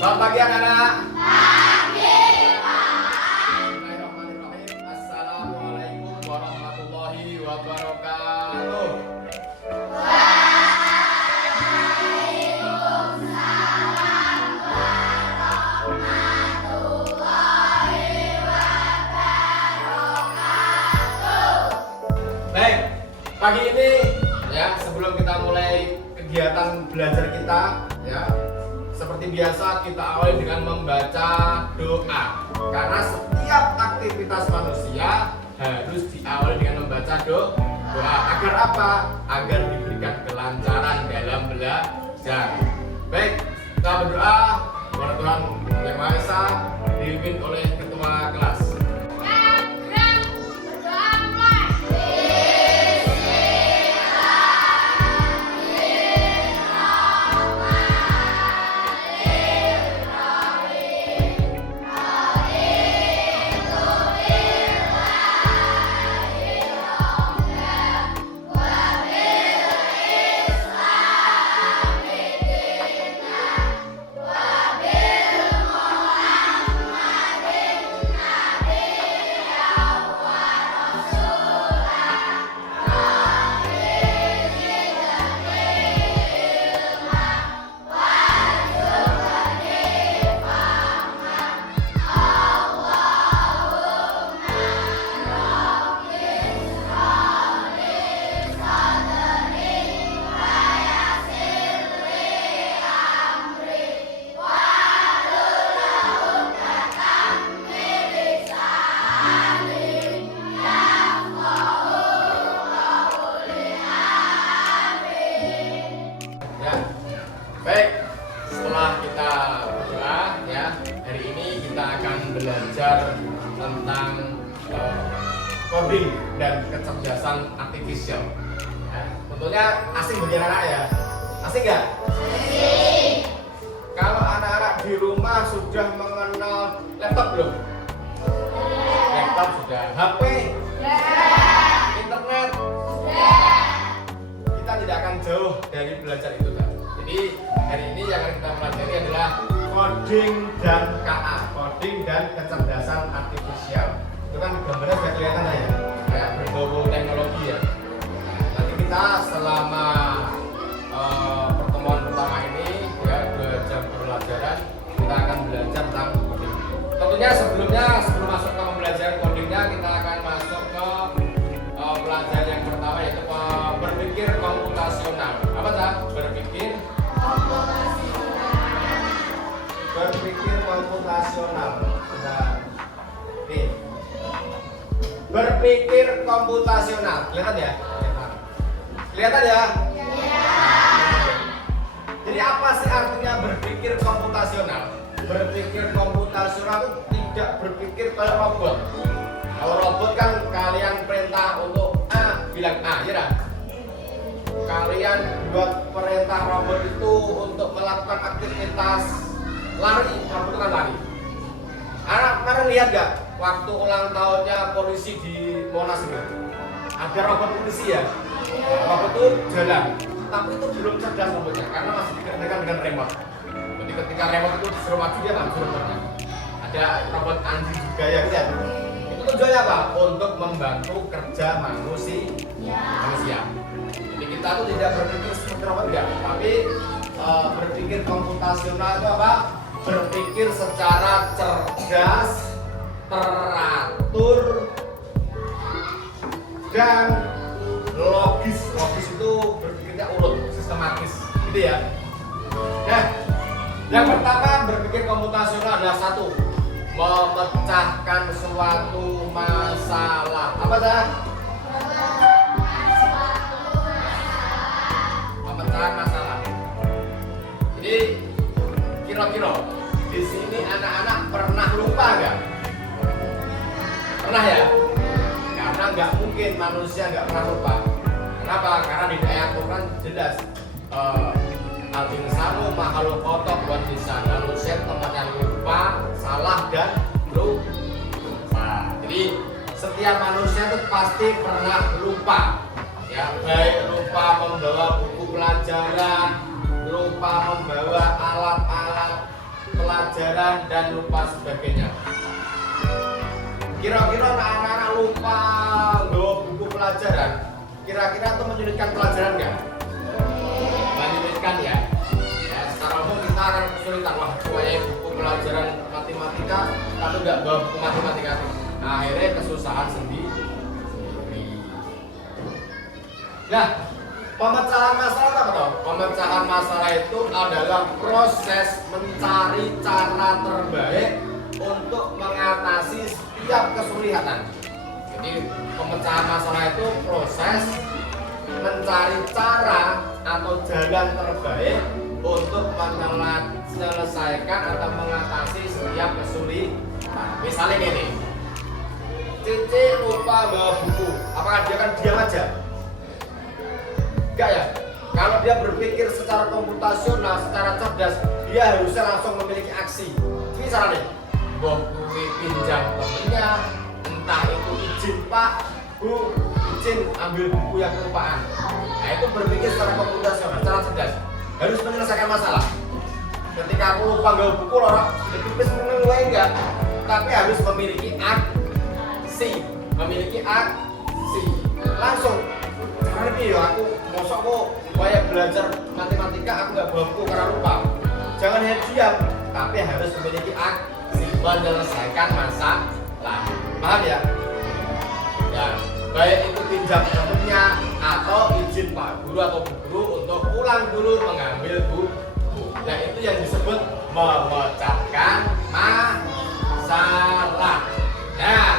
Selamat pagi anak-anak. Pagi, Pak. Bismillahirrahmanirrahim. Assalamualaikum warahmatullahi wabarakatuh. Waalaikumsalam warahmatullahi wabarakatuh. Baik, pagi ini ya sebelum kita mulai kegiatan belajar kita ya, seperti biasa kita awali dengan membaca doa. Karena setiap aktivitas manusia harus diawali dengan membaca doa. Agar apa? Agar diberikan kelancaran dalam belajar. Baik, kita berdoa kepada Tuhan Yang Maha Esa, dipimpin oleh ketua kelas. Berdoa mulai. Ya, baik. Setelah kita berdoa, ya, hari ini kita akan belajar tentang coding dan kecerdasan artifisial. Ya, tentunya asing bagi anak-anak ya. Asing nggak? Asing. Kalau anak-anak di rumah sudah mengenal laptop belum? Laptop sudah. HP? Internet? Kita tidak akan jauh dari belajar itu kan. Jadi hari ini yang akan kita pelajari adalah coding dan KA, coding dan kecerdasan artifisial. Itu kan gambarnya sudah kelihatan ya, kayak berbau teknologi ya. Nanti kita selama pertemuan pertama ini ya 2 jam pembelajaran kita akan belajar tentang coding. Tentunya sebelum masuk ke pembelajaran codingnya kita akan masuk ke pelajaran yang pertama yaitu berpikir komputasional. Apa tak? Berpikir komputasional. Nah, nih. Berpikir komputasional. Kelihatan ya? Kelihatan ya? Jadi apa sih artinya berpikir komputasional? Berpikir komputasional itu tidak berpikir kayak robot. Kalau robot kan kalian perintah untuk A, bilang A, ya kan? Kalian buat perintah robot itu untuk melakukan aktivitas lari, robot itu kan lari. Anak kemarin lihat gak waktu ulang tahunnya polisi di Monas itu? Ada robot polisi ya? Robot itu jalan, tapi itu belum cerdas robotnya karena masih dikenakan dengan remote. Jadi ketika remote itu disuruh maju dia maju robotnya. Ada robot anjing juga ya lihat. Itu tujuannya apa? Untuk membantu kerja manusia. Jadi kita tuh tidak berpikir seperti robot enggak, tapi berpikir komputasional itu apa? Berpikir secara cerdas, teratur, dan logis. Logis itu berpikirnya urut, sistematis, gitu ya. Nah, yang pertama berpikir komputasional adalah satu, memecahkan suatu masalah. Apa dah? Pemecahan masalah. Jadi kira-kira di sini anak-anak pernah lupa nggak? Pernah ya? Karena nggak mungkin manusia nggak pernah lupa. Kenapa? Karena di ayat Quran jelas al-insanu makhluk kotor buat bisa. Manusia tempatnya lupa, salah dan lupa. Jadi setiap manusia itu pasti pernah lupa. Ya, baik lupa membawa buku pelajaran, lupa membawa alat-alat dan lupa sebagainya. Kira-kira anak-anak lupa bawa buku pelajaran, kira-kira itu menyulitkan pelajaran nggak? Menyulitkan ya. Ya, secara umum kita akan kesulitan, wah punya buku pelajaran matematika tapi nggak bawa buku matematika. Nah, akhirnya kesusahan sendiri. Nah, pemecahan masalah apa toh? Pemecahan masalah itu adalah proses mencari cara terbaik untuk mengatasi setiap kesulitan. Jadi pemecahan masalah itu proses mencari cara atau jalan terbaik untuk menyelesaikan atau mengatasi setiap kesulitan. Misalnya gini, Cici lupa bawa buku, apakah dia akan diam aja? Enggak ya. Kalau dia berpikir secara komputasional, secara cerdas, dia harusnya langsung memiliki aksi. Ini caranya. Bawa buku pinjam temennya, entah itu izin Pak, Bu, izin ambil buku yang kelupaan. Nah itu berpikir secara komputasional, secara cerdas. Harus menyelesaikan masalah. Ketika aku lupa bawa buku, orang tipis menilai enggak, tapi harus memiliki aksi, langsung. Karena ini ya aku mosok kok kayak belajar matematika aku nggak bawa buku karena lupa. Jangan hanya diam, tapi harus memiliki aksi menyelesaikan masalah. Paham ya? Ya, baik itu pinjam temennya atau izin Pak Guru atau Bu Guru untuk pulang dulu mengambil buku. Nah itu yang disebut memecahkan masalah. Nah,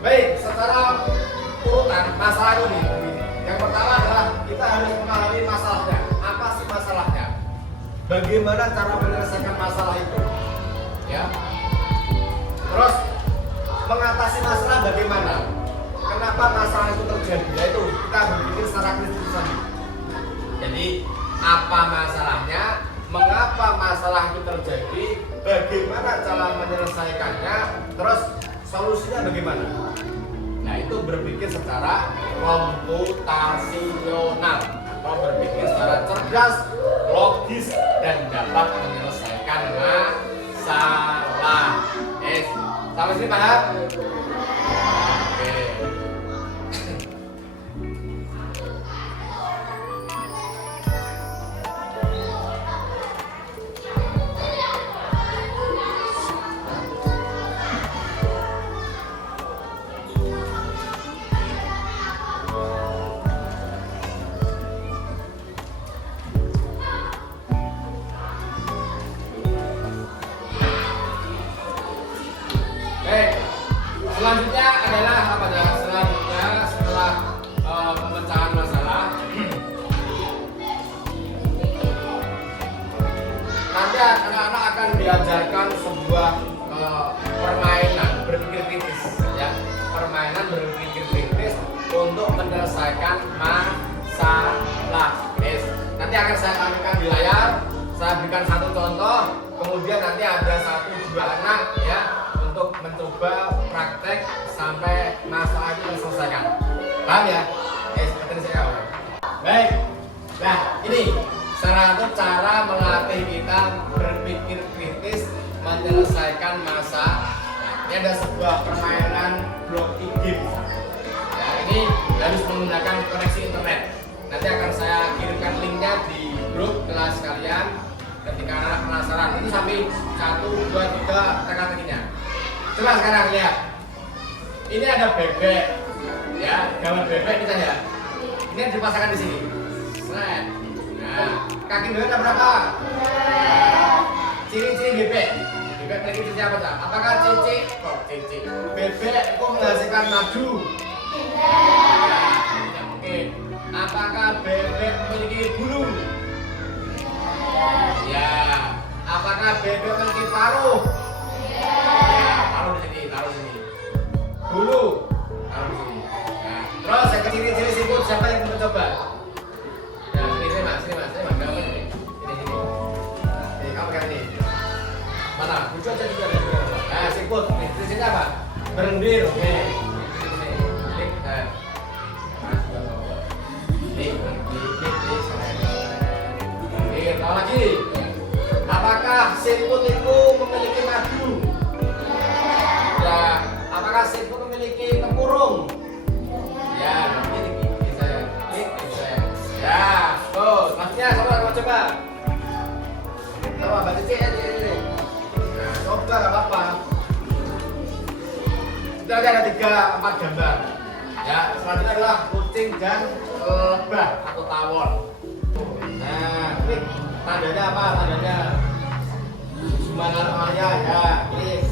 baik, secara urutan masalah ini. Yang pertama adalah kita harus memahami masalahnya. Apa sih masalahnya? Bagaimana cara menyelesaikan masalah itu? Ya. Terus mengatasi masalah bagaimana? Kenapa masalah itu terjadi? Yaitu kita berpikir secara kritis tadi. Jadi apa masalahnya? Mengapa masalah itu terjadi? Bagaimana cara menyelesaikannya? Terus solusinya bagaimana? Nah itu berpikir secara komputasional atau berpikir secara cerdas, logis dan dapat menyelesaikan masalah. Sampai sini paham? Oke. Selanjutnya adalah apa ya? Selanjutnya setelah pemecahan masalah, nanti anak-anak akan diajarkan sebuah permainan berpikir kritis, ya. Permainan berpikir kritis untuk menyelesaikan masalah. Nanti akan saya tampilkan di layar. Saya berikan satu contoh, kemudian nanti ada 1-2 anak ya untuk mencoba praktek sampai masalah itu terselesaikan. Paham ya? Seperti ini saya kawal. Baik. Nah, ini salah satu cara melatih kita berpikir kritis menyelesaikan masalah. Ini ada sebuah permainan blocking game. Ya, ini harus menggunakan koneksi internet. Nanti akan saya kirimkan linknya di grup kelas kalian. Ketika anak penasaran itu sampai 1, 2, 3 teka-tekinya. Coba sekarang lihat. Ini ada bebek, ya, gambar bebek ini saja. Ini yang dipasangkan di sini. Nah, kaki bebek ada berapa? Ciri-ciri bebek. Bebek memiliki ciri apa tak? Apakah cici? Kok cici? Bebek kok menghasilkan madu? Tidak mungkin. Apakah bebek memiliki bulu? Ya. Apakah bebek memiliki paruh? Ya, taruh di sini, taruh di sini. Bulu, taruh di sini. Nah, terus yang ciri-ciri siput siapa yang mencoba? Nah, sini mas, gambar ini. Ini kamu kan ini. Mana? Lucu aja juga. Nah, siput. Ciri-cirinya apa? Berlendir, oke. Tahu lagi. Apakah siput itu Artinya sama coba. Coba baca cek ini. Nah, coba nggak apa-apa. Kita ada 3-4 gambar. Ya, selanjutnya adalah kucing dan lebah atau tawon. Nah, ini tandanya apa? Tandanya gimana namanya? Ya, klik.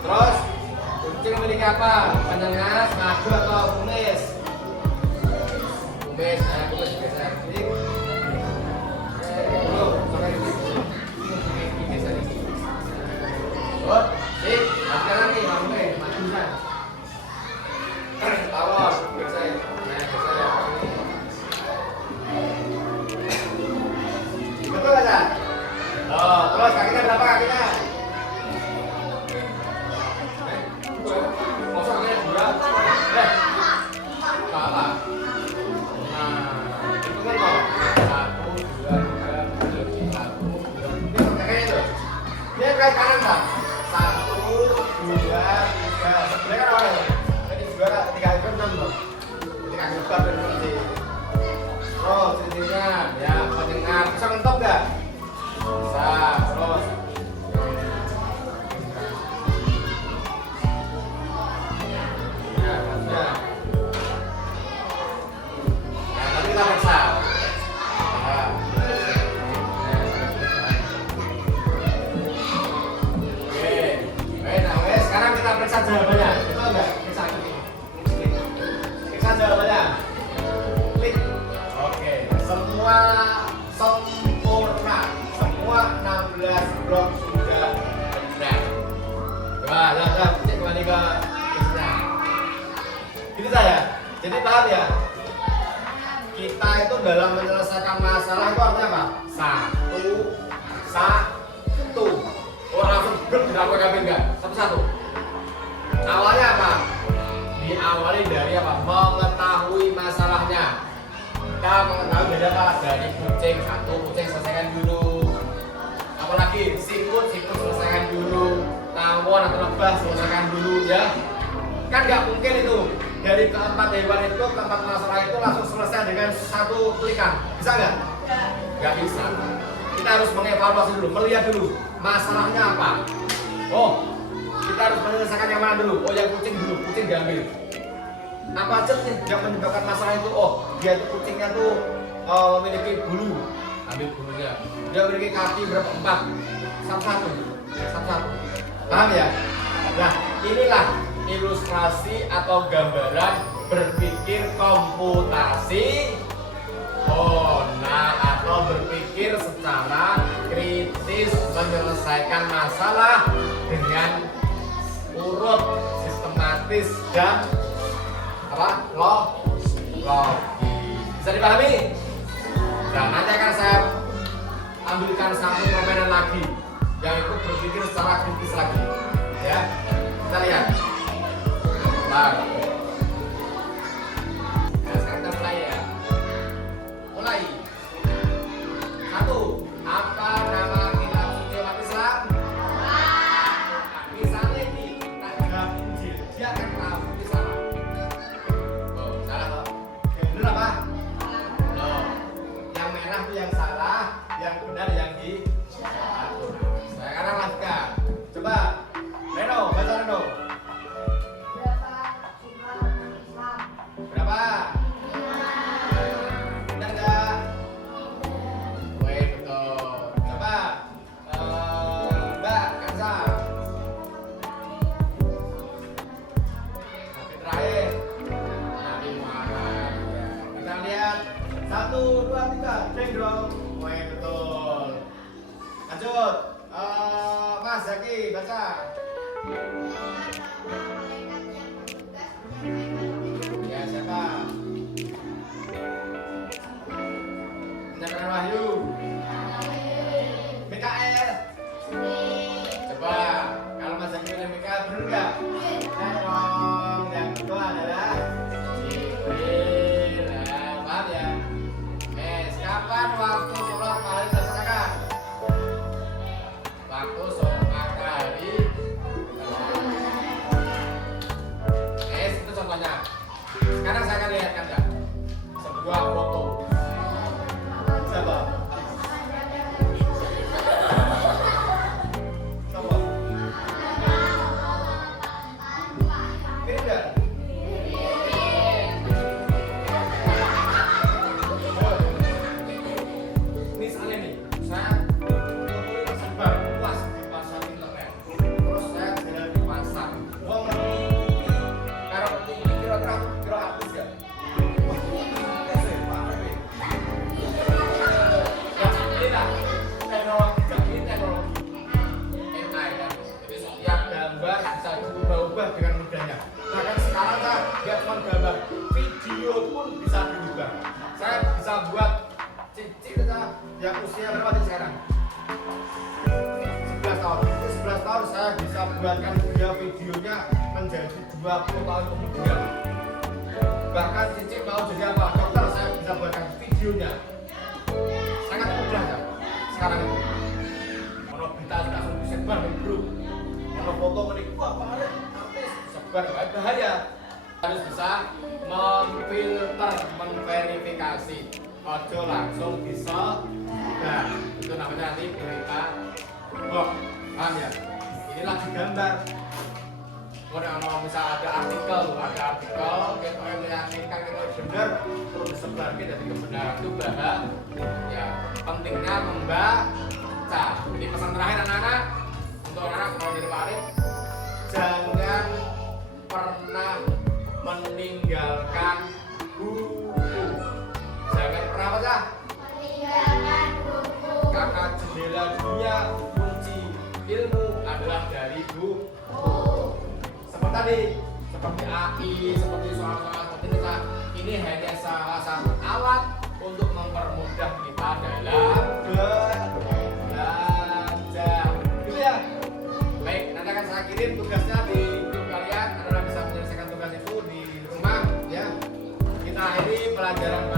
Terus kucing memiliki apa? Panjangnya maju atau kumis? Kumis, kumis geser. Klik. Dulu, sampai di sini. Geser ini. Oh, sip. Sekarang nih, maju kan. Tawon, geser. Nah, geser ya. Betul nggak, Cak? Oh, terus kakinya berapa kakinya? Masa kakinya 2? Apa? Nah, itu kan kok 1, 2, 3, 4, 1, 2. Ini kakinya itu. Ini kaki kanan, Pak. 1, 2, 3. Sebenarnya kan awalnya jadi 3 ekor 6 loh. Jadi kaki lebar dan kunci. Terus cincinnya ya panjangnya bisa mentok nggak? Bisa. Terus ya maksudnya nah nanti kita periksa nah. Oke baik, nah wes sekarang kita periksa jawabannya. Betul nggak? Periksa ini. Periksa jawabannya. Klik. Oke, semua sempurna. Semua 16 blok sudah benar. Coba, cek kembali ke isinya. Gitu saya. Jadi paham ya? Kita itu dalam menyelesaikan masalah itu artinya apa? Satu. Oh, langsung dilakukan enggak? Satu-satu. Awalnya apa? Diawali dari apa? Mengetahui masalahnya. Kita mengetahui beda apa? Dari kucing 1, kucing selesaikan dulu. Apalagi sikut selesaikan dulu. Tawon atau lebah selesaikan dulu ya. Kan nggak mungkin itu dari keempat hewan itu, keempat masalah itu langsung selesai dengan satu klikan. Bisa nggak? Nggak bisa. Kita harus mengevaluasi dulu, melihat dulu masalahnya apa. Oh, kita harus menyelesaikan yang mana dulu? Oh, yang kucing dulu, kucing diambil. Apa aja sih yang menyebabkan masalah itu? Oh, dia tuh kucingnya tuh memiliki bulu, ambil bulunya. Dia memiliki kaki berapa? 4. Satu-satu. Paham ya? Nah, inilah ilustrasi atau gambaran berpikir komputasi atau berpikir secara kritis menyelesaikan masalah dengan urut, sistematis dan logis. Bisa dipahami? Nah, nanti akan saya ambilkan satu permainan lagi yang ikut berpikir secara kritis lagi. Ya, kita lihat. Nah, sekarang kita mulai ya. Mulai. 1. Apa nama kitab suci umat Islam? Misalnya ini kita jawab Injil, dia akan tahu ini salah. Oh, salah toh? Yang benar apa? Oh, yang merah itu yang salah, yang benar yang di. Saya akan lanjutkan. Coba, Reno, baca Reno. Berapa? Benar nggak? Woi, betul. Coba, Mbak Kansa. Nabi terakhir. Nabi Muhammad. Kita lihat 1, 2, 3. Cek dong. Woi, betul. Lanjut. Mas Zaki, baca. Ya, siapa? Pencapaian Wahyu. Mikael. Coba, kalau Mas Zaki pilih Mikael, bener nggak? Ya dong. Yang kedua adalah Jibril. Nah, paham ya? Kapan waktu sholat paling dilaksanakan? Waktu sholat hari tahun kemudian. Bahkan Cici mau jadi apa? Dokter, saya bisa buatkan videonya. Sangat mudah kan? Sekarang ini. Kalau berita langsung disebar di grup. Kalau foto menik, wah Pak artis sebar, bahaya. Harus bisa memfilter, memverifikasi. Ojo langsung bisa. Nah, itu namanya nanti berita. Oh, paham ya? Ini lagi gambar. Kalau misalnya ada artikel, kita meyakinkan kita benar, terus disebarkan dari kebenaran itu ya pentingnya membaca. Jadi pesan terakhir anak-anak, untuk anak-anak mau jadi waris, jangan pernah meninggalkan buku. Jangan pernah apa? Meninggalkan buku. Karena jendela dunia, kunci ilmu adalah dari buku. Seperti tadi, seperti AI, seperti soal-soal seperti ini hanya salah satu alat untuk mempermudah kita dalam belajar. Gitu ya. Baik, nanti akan saya kirim tugasnya di grup kalian. Anda bisa menyelesaikan tugas itu di rumah ya. Kita akhiri pelajaran